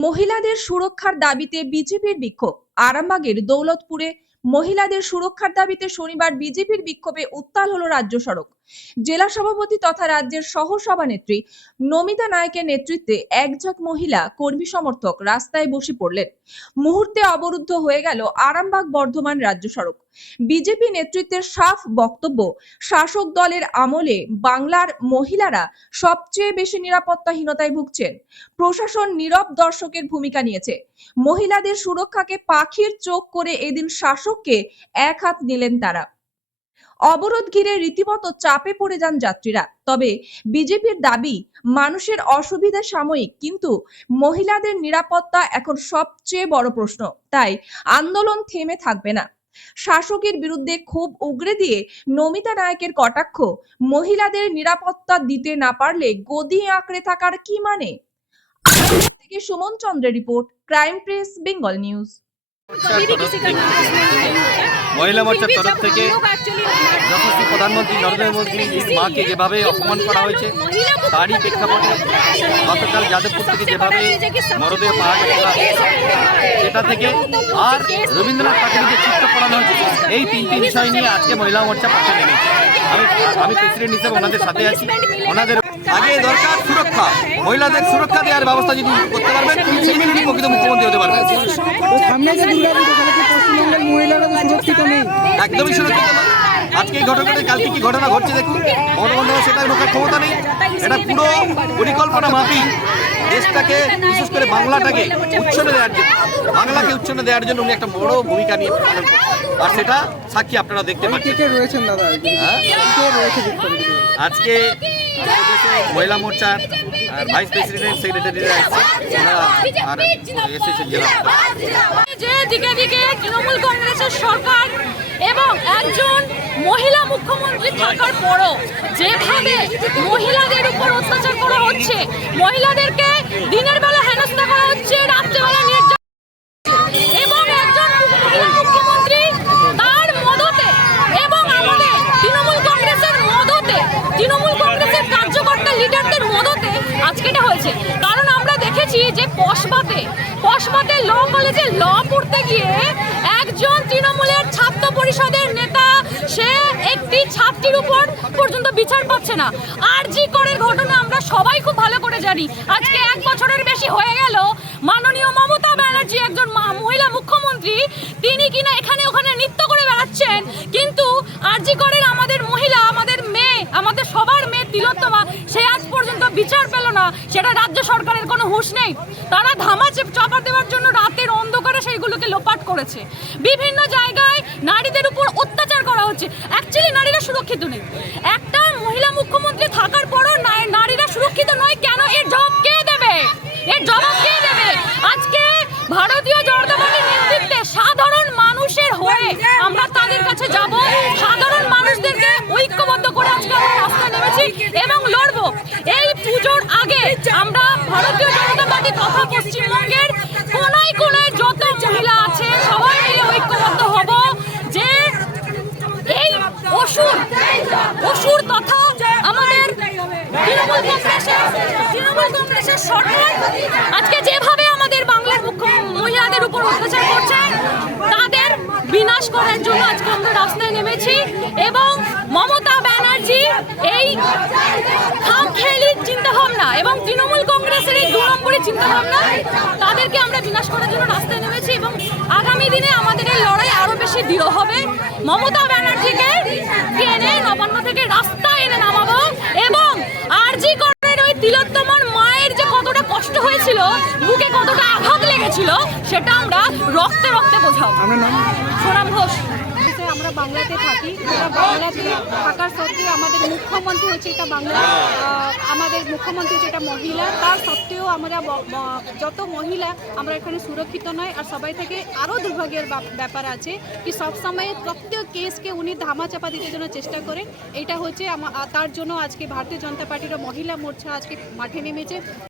মহিলাদের সুরক্ষার দাবিতে বিজেপির বিক্ষোভ। আরামবাগের দৌলতপুরে মহিলাদের সুরক্ষার দাবিতে শনিবার বিজেপির বিক্ষোভে উত্তাল হলো রাজ্য সড়ক। জেলা সভাপতি তথা রাজ্যের সহ সভানেত্রী নমিতা নায়কের নেতৃত্বে একঝাঁক মহিলা কর্মী সমর্থক রাস্তায় বসে পড়লেন। মুহূর্তে অবরুদ্ধ হয়ে গেল আরামবাগ বর্ধমান রাজ্য সড়ক। বিজেপি নেতৃত্বের সাফ বক্তব্য শাসক দলের আমলে বাংলার মহিলারা সবচেয়ে বেশি নিরাপত্তাহীনতায় ভুগছেন। প্রশাসন নীরব দর্শকের ভূমিকা নিয়েছে। মহিলাদের সুরক্ষাকে পাখির চোখ করে এদিন শাসককে এক হাত নিলেন তারা। অবরোধ ঘিরে রীতিমতো চাপে পড়ে যান যাত্রীরা। তবে বিজেপির দাবি, মানুষের অসুবিধা সাময়িক, কিন্তু মহিলাদের নিরাপত্তা এখন সবচেয়ে বড় প্রশ্ন। তাই আন্দোলন থেমে থাকবে না। শাসকের বিরুদ্ধে ক্ষোভ উগরে দিয়ে নমিতা নায়কের কটাক্ষ, মহিলাদের নিরাপত্তা দিতে না পারলে গদি আঁকড়ে থাকার কি মানে? থেকে সুমন চন্দ্রের report, crime press, Bengal news. মহিলা মোর্চার তরফ থেকে যশস্বী প্রধানমন্ত্রী নরেন্দ্র মোদী মাকে যেভাবে অপমান করা হয়েছে তারই প্রেক্ষাপটে গতকাল যাদবপুর থেকে যেভাবে মরদেহ পাওয়া গেছে সেটা থেকে আর রবীন্দ্রনাথ ঠাকুরের যে চিত্র পড়ানো হয়েছে এই তিনটি বিষয় নিয়ে আজকে মহিলা মোর্চা পাশে নেমেছে আমি আমি প্রেসিডেন্ট হিসেবে ওনাদের সাথে আছি। ওনাদের আগে দরকার সুরক্ষা। মহিলাদের সুরক্ষা দেওয়ার ব্যবস্থা যদি করতে পারবেন তিনি প্রকৃত মুখ্যমন্ত্রী হতে পারবেন। ও সামনে যে দুর্গা পুজো তাহলে কি পশ্চিমবঙ্গের মহিলারা সুরক্ষিত নেই? একদমই সুরক্ষিত না আজকে এই ঘটনাটা কালকে কি ঘটনা ঘটছে দেখুন। মনোবন্ধ সেটা ঢোকার ক্ষমতা নেই। এটা পুরো পরিকল্পনা মাফিক দেশটাকে বিশেষ করে বাংলাটাকে উচ্ছনে দেওয়ার জন্য বাংলাকে উচ্ছনে দেওয়ার জন্য উনি একটা বড় ভূমিকা নিয়ে পালন আর সেটা সাক্ষী আপনারা দেখতে পাচ্ছেন। রয়েছেন দাদা? হ্যাঁ? আজকে মহিলা মোর্চার আর ভাইস প্রেসিডেন্ট সেক্রেটারিরা আর এসেছে জেলা। যে দিকে দিকে তৃণমূল কংগ্রেসের সরকার এবং একজন মহিলা মুখ্যমন্ত্রী থাকার পরও যেভাবে মহিলাদের উপর অত্যাচার করা হচ্ছে মহিলাদেরকে দিনের বেলা হেনস্থা করা হচ্ছে রাত্রেবেলা নির্যাতন এবং একজন মহিলা মুখ্যমন্ত্রী তার মদতে এবং আমাদের তৃণমূল কংগ্রেসের মদতে তৃণমূল কংগ্রেসের কার্যকর্তা লিডারদের মদতে আজকে এটা হয়েছে কারণ আমরা দেখেছি পশবাতে পশবাতে ল কলেজে ল পড়তে গিয়ে একজন তৃণমূলের ছাত্র পরিষদের নেতা, সে একটি ছাত্রীর উপর পর্যন্ত বিচার পাচ্ছে না। আর জি করের ঘটনা আমরা সবাই খুব ভালো করে জানি। আজকে এক বছরের বেশি হয়ে গেল। মাননীয় মমতা ব্যানার্জি একজন মহিলা মুখ্যমন্ত্রী তিনি কিনা এখানে ওখানে নৃত্য করে বেড়াচ্ছেন কিন্তু আরজি করের আমাদের মহিলা আমাদের মেয়ে আমাদের সবার মেয়ে তিলোত্তমা সে আজ পর্যন্ত বিচার পেল না, সেটা রাজ্য সরকারের কোনো হুঁশ নেই। তারা ধামা চাপা দেওয়ার জন্য রাতের অন্ধকারে সেইগুলোকে লোপাট করেছে। বিভিন্ন জায়গায় নারীদের উপর অত্যাচার করা হচ্ছে। অ্যাকচুয়ালি নারীরা সুরক্ষিত নেই। একটা মহিলা মুখ্যমন্ত্রী থাকার পরও নারীরা সুরক্ষিত নয়। কেন এর জবাব কে দেবে এর জবাব কে দেবে আজকে ভারতীয় জনতা পার্টির নেতৃত্বে সাধারণ মানুষের হয়ে আমরা তাদের কাছে যাব সাধারণ মানুষদেরকে ঐক্যবদ্ধ করে আজকে আমরা রাস্তায় নেমেছি এবং লড়বো এই পুজোর আগে আমরা ভারতীয় জনতা পার্টি তথা পশ্চিমবঙ্গের কোনায় কোনায় যত মহিলা আছে সবাই মিলে ঐক্যবদ্ধ হব যে এই অসুর অসুর তথা আমাদের তৃণমূল কংগ্রেসের তৃণমূল কংগ্রেসের আজকে যেভাবে আমাদের বাংলার মুখ্য মহিলাদের উপর অত্যাচার করছে, তাদের বিনাশ করার জন্য আজকে আমরা রাস্তায় নেমেছি এবং মমতা ব্যানার্জি এই খামখেয়ালি চিন্তা ভাবনা এবং তৃণমূল কংগ্রেসের এই দু নম্বরী চিন্তা ভাবনা তাদেরকে আমরা বিনাশ করার জন্য রাস্তায় নেমেছি এবং আগামী দিনে আমাদের এই লড়াই আরও বেশি দৃঢ় হবে। মমতা ব্যানার্জিকে সেটা আমরা রক্তে রক্তে বোঝাবো। আপনার সোনাম ঘোষ। আমরা বাংলাতে থাকি। আমরা বাংলাতে থাকার সত্ত্বেও আমাদের মুখ্যমন্ত্রী হচ্ছে এটা বাংলা আমাদের মুখ্যমন্ত্রী হচ্ছে এটা মহিলা। তার সত্ত্বেও আমরা যত মহিলা আমরা এখানে সুরক্ষিত নয়। আর সবাই থেকে আরও দুর্ভাগ্যের ব্যাপ- ব্যাপার আছে কি সবসময় প্রত্যেক কেসকে উনি ধামাচাপা দিতে জন্য চেষ্টা করেন এটা হচ্ছে তার জন্য আজকে ভারতীয় জনতা পার্টির মহিলা মোর্চা আজকে মাঠে নেমেছে।